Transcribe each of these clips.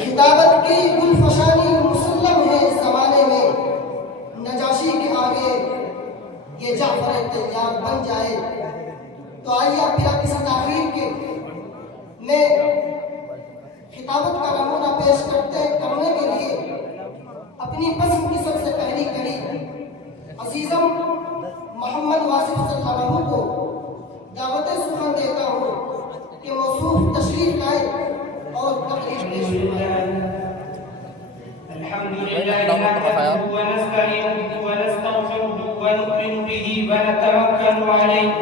خطابت کی گلفشانی مسلم ہے اس زمانے میں، نجاشی کے آگے یہ جعفر طیار بن جائے۔ تو آئیے بلا کسی تاخیر کے میں خطابت کا نمونہ پیش کرنے کے لیے اپنی پسند کی سب سے پہلی کڑی عزیزم محمد واصف صلی اللہ علیہ وسلم کو دعوت سخن دیتا ہوں کہ موصوف تشریف لائے اور تقریر پیش کریں۔ الحمد لله نحمده ونستعينه ونستغفره ونؤمن به ونتوكل عليه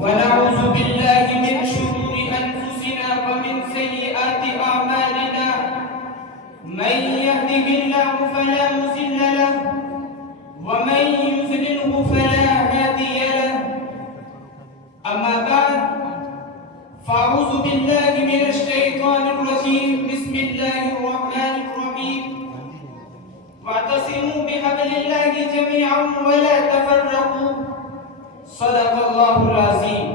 ونعوذ بالله من شرور أنفسنا ومن سيئات أعمالنا، من يهده الله فلا مضل له ومن يضلله فلا هادي له، أما بعد فأعوذ بالله من الشيطان الرجيم، بسم الله الرحمن الرحيم، واعتصموا بحبل الله جميعا ولا تفرقوا، صدق اللہ العظیم۔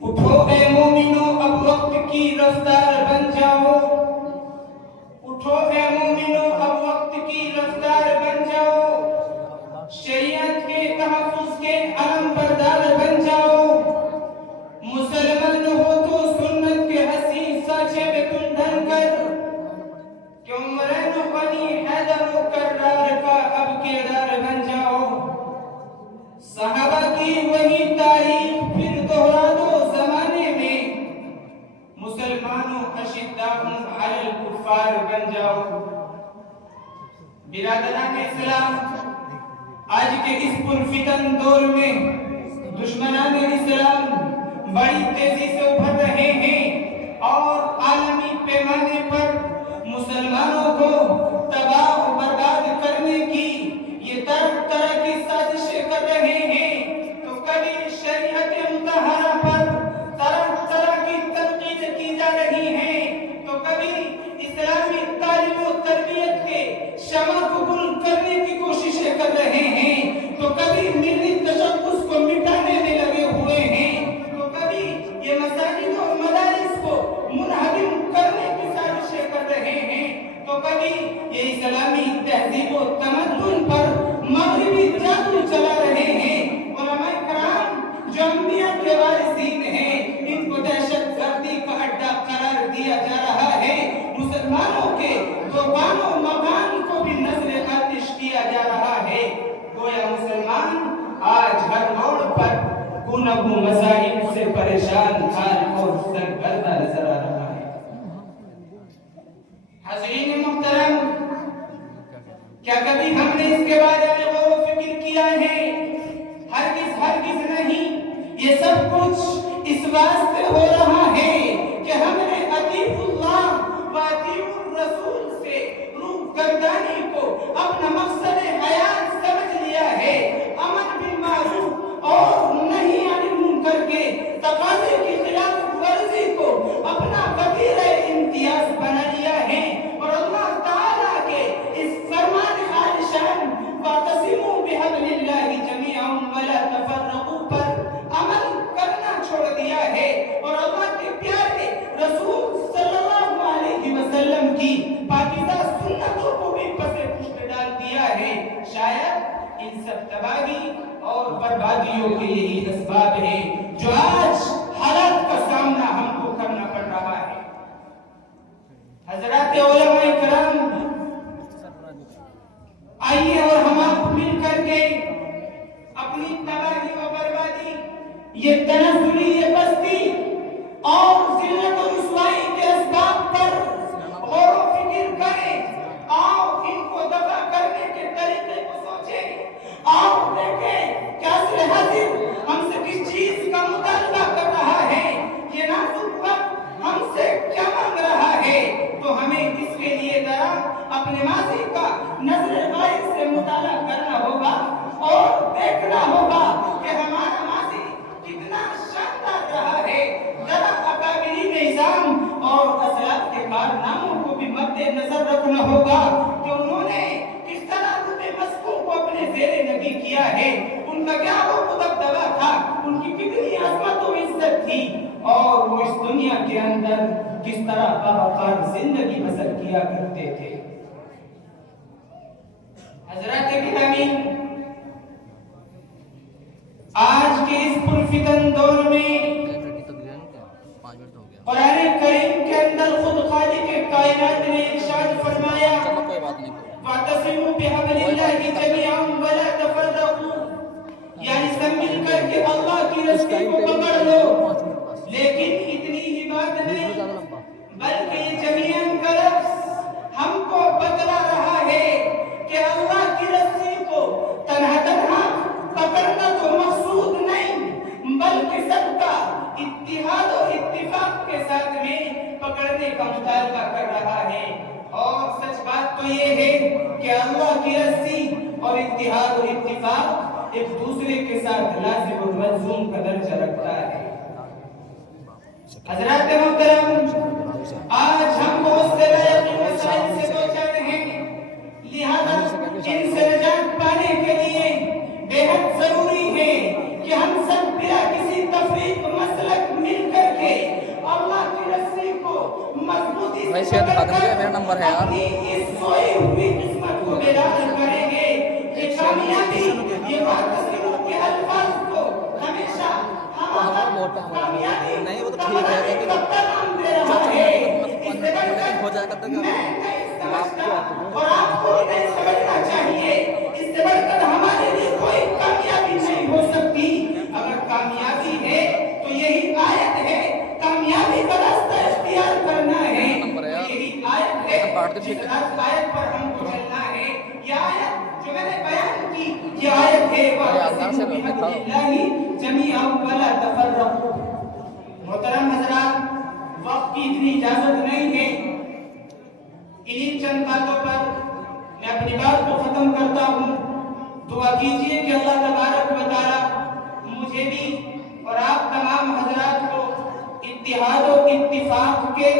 اٹھو اے مومنو اب وقت کی رفتار بن جاؤ، اٹھو اے مومنو اب وقت کی رفتار بن جاؤ، شریعت کے تحفظ کے علم بردار بن جاؤ، مسلمان ہو تو سنت کے حسین سانچے میں تم ڈھل کر، کہ عمرین و بنی حیدر و کرار کا اب کردار بن جاؤ، صحابہ کی وہی تاریخ پھر دہرا دو زمانے میں، مسلمانوں اشداء علی الکفار بن جاؤ۔ برادران اسلام، آج کے اس پرفتن دور میں دشمنان اسلام بڑی تیزی سے ابھر رہے ہیں اور عالمی پیمانے پر مسلمانوں کو تباہ و برباد کرنے کی یہ طرح طرح کی سازشیں کر رہے ہیں۔ تو کبھی شریعت مطہرہ پر طرح طرح کی تنقید کی جا رہی ہے، تو کبھی اسلامی تعلیم و تربیت کے شمع کو گل کرنے کی کوششیں کر رہے ہیں، تو کبھی ملی تشخص کو مٹانے میں لگے ہوئے ہیں، تو کبھی یہ مساجد و مدارس کو منہدم کرنے کی سازشیں کر رہے ہیں، تو کبھی یہ اسلامی تہذیب و تمدن پر مغربی جادو چلا رہے ہیں۔ علماء کرام جو انبیاء کے وارثین ہیں، ان کو دہشت گردی کا اڈا قرار دیا جا رہا ہے، مسلمانوں کے زبان و مکان کو بھی نظر آتش کیا جا رہا ہے۔ گویا مسلمان آج ہر موڑ پر گوناگوں مسائل سے پریشان حال اور سرگردہ نظر آ رہا ہے۔ حاضرین محترم، کیا کبھی ہم نے اس کے بارے میں غور و فکر کیا ہے؟ ہرگز ہرگز نہیں۔ یہ سب کچھ اس واسطے ہو رہا ہے کہ ہم نے اطیع اللہ و اطیع الرسول سے روح گردانی کو اپنا مقصد حیات سمجھ لیا ہے، امر بالمعروف اور نہی عن المنکر کے تقاضے کی خلاف ورزی کو اپنا وتیرہ امتیاز بنا لیا ہے، اور اللہ تعالیٰ کے اس فرمان عالیشان واعتصموا بحبل اللہ جمیعا ولا تفرقوا پر عمل کرنا چھوڑ دیا ہے، اور اللہ کے پیارے رسول صلی اللہ علیہ وسلم کی پاکیزہ سنتوں کو بھی پس پشت ڈال دیا ہے۔ شاید ان سب تباہی اور بربادیوں کے یہی اسباب ہیں جو آج حالات کا سامنا ہم کو کرنا پڑ رہا ہے۔ حضرات علماء کرام، آئیے اور ہم آپ مل کر کے اپنی تباہی و بربادی، یہ تنزلی، یہ پستی اور ذلت و رسوائی کے اسباب پر غور و فکر کریں۔ آؤ ان کو دفع کرنے کے طریقے کو سوچیں، آؤ دیکھیں کہ اصل حاضر ہم سے کس چیز کا مطالبہ کر رہا کر کس طرح باوقار زندگی بسر کیا کرتے تھے۔ حضرات گرامی، آج کے اس پرفتن دور میں قرآن کریم کے اندر خود خالق کائنات نے ارشاد فرمایا وَاعْتَصِمُوا بِحَبْلِ اللَّهِ جَمِيعًا وَلَا تَفَرَّقُوا، یعنی سب مل کر کے اللہ کی رسی کو پکڑ لو۔ لیکن اتنی ہی بات نہیں، بلکہ یہ جمیعاً کا لفظ ہم کو بتلا رہا ہے کہ اللہ کی رسی کو تنہا تنہا پکڑنا تو مقصود نہیں، بلکہ سب کا اتحاد و اتفاق کے ساتھ میں پکڑنے کا مطالبہ کر رہا ہے۔ اور سچ بات تو یہ ہے کہ اللہ کی رسی اور اتحاد و اتفاق ایک دوسرے کے ساتھ لازم و ملزوم کا درجہ رکھتا ہے۔ حضرات محترم، آج ہم بہت سے لائق مسائل سے دوچار ہیں، لہذا ان سے نجات پانے کے لیے بے حد ضروری ہے کہ ہم سب بلا کسی تفریق مسلک مل کر کے اللہ کی رسی کو مضبوطی سے پکڑ کر اپنی اس سوئی ہوئی قسمت کو بیدار کریں گے۔ یہ کامیابی، یہ واقعہ کے الفاظ کو ہمیشہ کامیابی نہیں، وہ تو ٹھیک ہے لیکن ہو جائے گا تک اور آپ کو نہیں سمجھنا چاہیے، اس سے بڑھ کر ہمارے لیے کوئی کامیابی نہیں ہو سکتی۔ اگر کامیابی ہے تو یہی آیت ہے، کامیابی کا راستہ اختیار کرنا ہے، یہی آیت ہے، جس آیت پر ہم کو چلنا ہے۔ یہ آیت جو میں نے بیان کی، یہ آیت ہے وَاعْتَصِمُوا بِحَبْلِ اللَّهِ جَمِيعًا وَلَا تَفَرَّقُوا۔ محترم حضرات، وقت کی اتنی اجازت نہیں ہے، انہی چند باتوں پر میں اپنی بات کو ختم کرتا ہوں۔ دعا کیجئے کہ اللہ تبارک و تعالی مجھے بھی اور آپ تمام حضرات کو اتحاد و اتفاق کے